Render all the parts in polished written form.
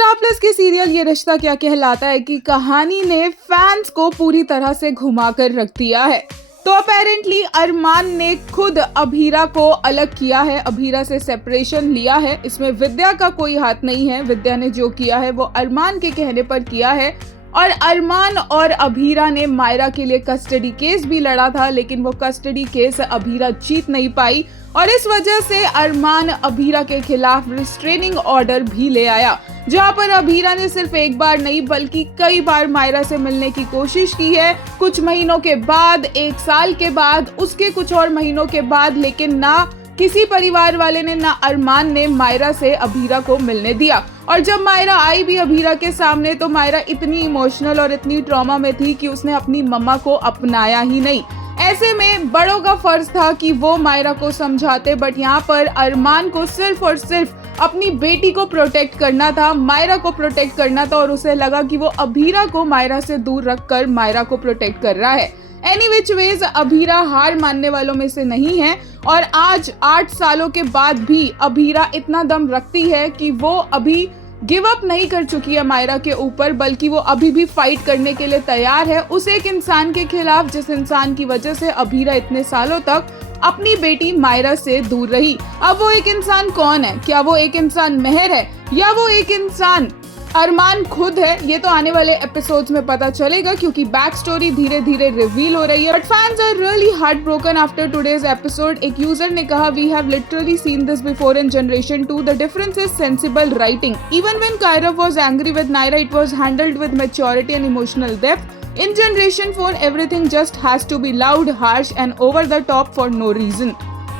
Star plus के serial ये रिश्ता क्या कहलाता है की कहानी ने फैंस को पूरी तरह से घुमा कर रख दिया है। तो अपेरेंटली अरमान ने खुद अभीरा को अलग किया है, अभीरा से सेपरेशन लिया है। इसमें विद्या का कोई हाथ नहीं है। विद्या ने जो किया है वो अरमान के कहने पर किया है और अरमान और अभीरा ने मायरा के लिए कस्टडी केस भी लड़ा था, लेकिन वो कस्टडी केस अभीरा जीत नहीं पाई और इस वजह से अरमान अभीरा के खिलाफ रिस्ट्रेनिंग ऑर्डर भी ले आया, जहां पर अभीरा ने सिर्फ एक बार नहीं बल्कि कई बार मायरा से मिलने की कोशिश की है। कुछ महीनों के बाद, 1 साल के बाद, उसके कुछ और महीनों के बाद, लेकिन ना किसी परिवार वाले ने ना अरमान ने मायरा से अभीरा को मिलने दिया। और जब मायरा आई भी अभीरा के सामने तो मायरा इतनी इमोशनल और इतनी ट्रॉमा में थी कि उसने अपनी मम्मा को अपनाया ही नहीं। ऐसे में बड़ों का फर्ज था कि वो मायरा को समझाते, बट यहाँ पर अरमान को सिर्फ और सिर्फ अपनी बेटी को प्रोटेक्ट करना था, मायरा को प्रोटेक्ट करना था और उसे लगा कि वो अभीरा को मायरा से दूर रखकर मायरा को प्रोटेक्ट कर रहा है। एनी विच वेज अभीरा हार मानने वालों में से नहीं है और आज 8 सालों के बाद भी अभीरा इतना दम रखती है कि वो अभी गिव अप नहीं कर चुकी है मायरा के ऊपर, बल्कि वो अभी भी फाइट करने के लिए तैयार है उस एक इंसान के खिलाफ जिस इंसान की वजह से अभीरा इतने सालों तक अपनी बेटी मायरा से दूर रही। अब वो एक इंसान कौन है? क्या वो एक इंसान मेहर है या वो एक इंसान अरमान खुद है? ये तो आने वाले एपिसोड्स में पता चलेगा क्योंकि बैक स्टोरी धीरे धीरे रिवील हो रही है। But fans are really heart broken after today's episode. एक यूजर ने कहा, we have literally seen this before in generation 2। The difference is sensible writing. Even when Kairav was angry with Naira, it was handled with maturity and emotional depth. In Generation 4, everything just has to be loud, harsh and over the top for no reason.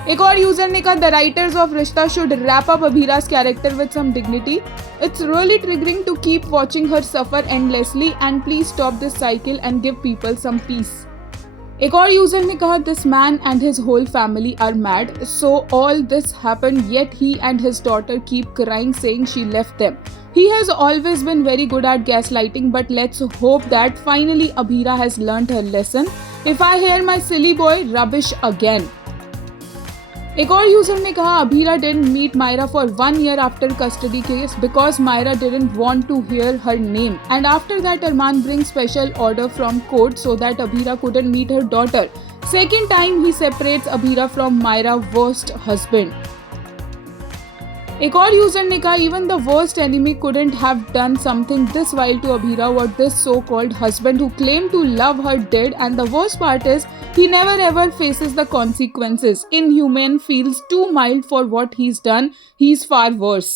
एक और user ने कहा, the writers of रिश्ता should wrap up Abhira's character with some dignity. It's really triggering to keep watching her suffer endlessly and please stop this cycle and give people some peace. एक और user ने कहा, this man and his whole family are mad. So all this happened yet he and his daughter keep crying saying she left them. He has always been very good at gaslighting, but let's hope that finally Abhira has learned her lesson. If I hear my silly boy rubbish again. एक और user ने कहा, Abhira didn't meet Myra for 1 year after custody case because Myra didn't want to hear her name. And after that, Arman brings special order from court so that Abhira couldn't meet her daughter. Second time he separates Abhira from Myra's worst husband. एक और user ने कहा, even the worst enemy couldn't have done something this vile to Abhira what this so-called husband who claimed to love her did, and the worst part is he never ever faces the consequences. Inhumane, feels too mild for what he's done. He's far worse.